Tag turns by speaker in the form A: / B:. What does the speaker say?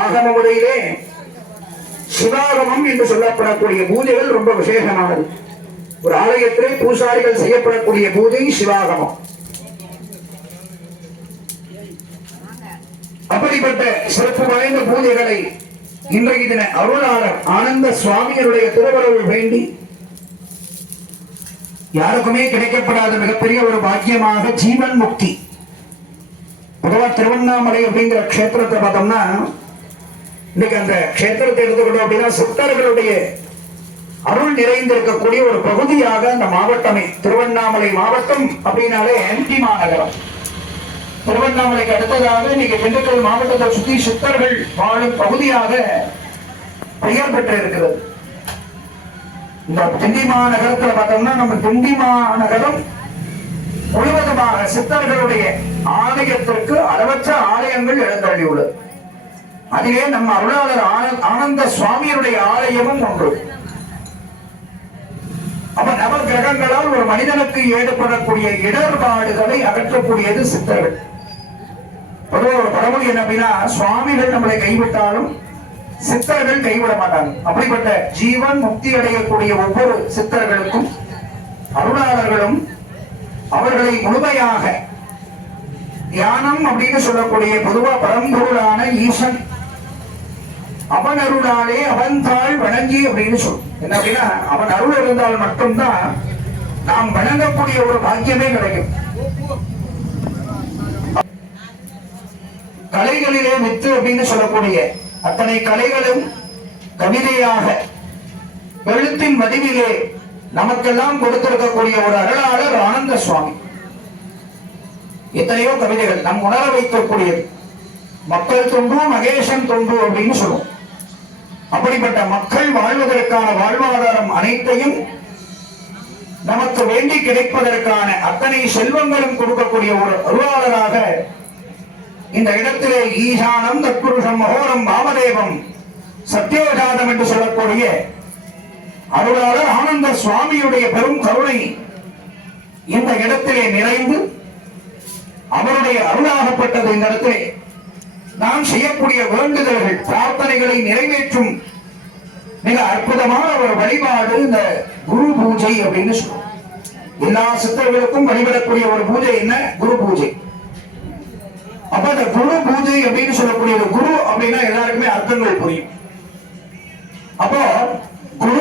A: ஆகம முறையிலே சிவாகமம் என்று சொல்லப்படக்கூடிய பூஜைகள் ரொம்ப விசேஷமானது. ஒரு ஆலயத்திலே பூசாரிகள் செய்யப்படக்கூடிய பூஜை சிவாகமம். அப்படிப்பட்ட சிறப்பு வாய்ந்த பூஜைகளை இன்றைய தின அருளாளர் ஆனந்த சுவாமியருடைய திருவருள் வேண்டி யாருக்குமே கிடைக்கப்படாத மிகப்பெரிய ஒரு பாக்கியமாக ஜீவன் முக்தி. பொதுவா திருவண்ணாமலை அப்படிங்கிற க்ஷேத்திரத்தை பார்த்தோம்னா இன்னைக்கு அந்த கஷேத்திரத்தை எடுத்துக்கிட்டோம் அப்படின்னா சித்தர்களுடைய அருள் நிறைந்திருக்கக்கூடிய ஒரு பகுதியாக அந்த மாவட்டமே. திருவண்ணாமலை மாவட்டம் அப்படின்னாலே எம்டி மாநகரம். திருவண்ணாமலைக்கு அடுத்ததாக இன்னைக்கு திண்டுக்கல் மாவட்டத்தை சுத்தி சித்தர்கள் வாழும் பகுதியாக பெயர் பெற்று இருக்கிறது இந்த திண்டி மாநகரத்துல பார்த்தோம்னா நம்ம திண்டி மாநகரம் முழுவதுமாக சித்தர்களுடைய ஆலயத்திற்கு அளவற்ற ஆலயங்கள் எழுந்தள்ளியுள்ளது அதிலே நம்ம அருளாளர் ஆன- ஆனந்த சுவாமியுடைய ஆலயமும் ஒன்று. அப்ப நவ கிரகங்களால் ஒரு மனிதனுக்கு ஏற்படக்கூடிய இடர்பாடுகளை அகற்றக்கூடியது சித்தர்கள். பொதுவாக ஒரு பழமொழி என்ன அப்படின்னா சுவாமிகள் நம்மளை கைவிட்டாலும் சித்தர்கள் கைவிட மாட்டாங்க. அப்படிப்பட்ட ஜீவன் முக்தி அடையக்கூடிய ஒவ்வொரு சித்தர்களுக்கும் அருளாளர்களும் அவர்களை முழுமையாக தியானம் அப்படின்னு சொல்லக்கூடிய பொதுவா பரம்பொருளான ஈசன் அவன் அருளாலே அவன் தாள் வணங்கி அப்படின்னு சொல்லும் என்ன அப்படின்னா அவன் அருள் இருந்தால் மட்டும்தான் நாம் வணங்கக்கூடிய ஒரு பாக்கியமே கிடைக்கும். கலைகளிலே வித்து அப்படின்னு சொல்லக்கூடிய அத்தனை கலைகளும் கவிதையாக எழுத்தின் வடிவிலே நமக்கெல்லாம் கொடுத்திருக்கக்கூடிய ஒரு அருளாளர் ஆனந்த சுவாமி. எத்தனையோ கவிதைகள் நம் உணர வைக்கக்கூடியது. மக்கள் தொண்டு மகேசன் தொண்டு அப்படின்னு சொல்லுவோம். அப்படிப்பட்ட மக்கள் வாழ்வதற்கான வாழ்வாதாரம் அனைத்தையும் நமக்கு வேண்டி கிடைப்பதற்கான அத்தனை செல்வங்களும் கொடுக்கக்கூடிய ஒரு அருளாளராக இந்த இடத்திலே ஈசானம் தத்புருஷம் மகோரம் பாமதேவம் சத்தியோஜாதம் என்று சொல்லக்கூடிய அருளாளர் ஆனந்த சுவாமியுடைய பெரும் கருணை இந்த இடத்திலே நிறைந்து அவருடைய அருளாகப்பட்டது இந்த இடத்திலே. நாம் செய்யக்கூடிய வேண்டுதல்கள் பிரார்த்தனைகளை நிறைவேற்றும் மிக அற்புதமான ஒரு வழிபாடு இந்த குரு பூஜை அப்படின்னு சொல்லுவோம் எல்லா சித்தர்களுக்கும் வழிபடக்கூடிய ஒரு பூஜை என்ன? குரு பூஜை. அப்ப இந்த குரு பூஜை அப்படின்னு சொல்லக்கூடிய குரு அப்படின்னா எல்லாருக்குமே அர்த்தங்கள் புரியும். அப்போ குரு